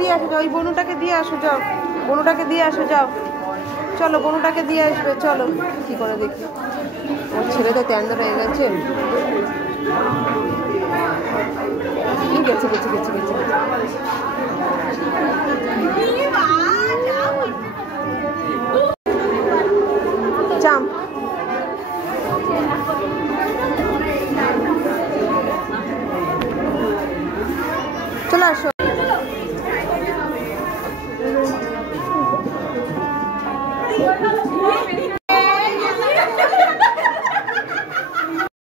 দিয়ে আসো, যাও ওই বনুটাকে দিয়ে আসো, যাও বনুটাকে দিয়ে আসো, যাও চলো বনুটাকে দিয়ে আসবে, চলো কি করে দেখি। ওর ছেলে তো ট্যান্ডার হয়ে গেছে। গেছে গেছে গেছে গেছে জাম চলে আসো।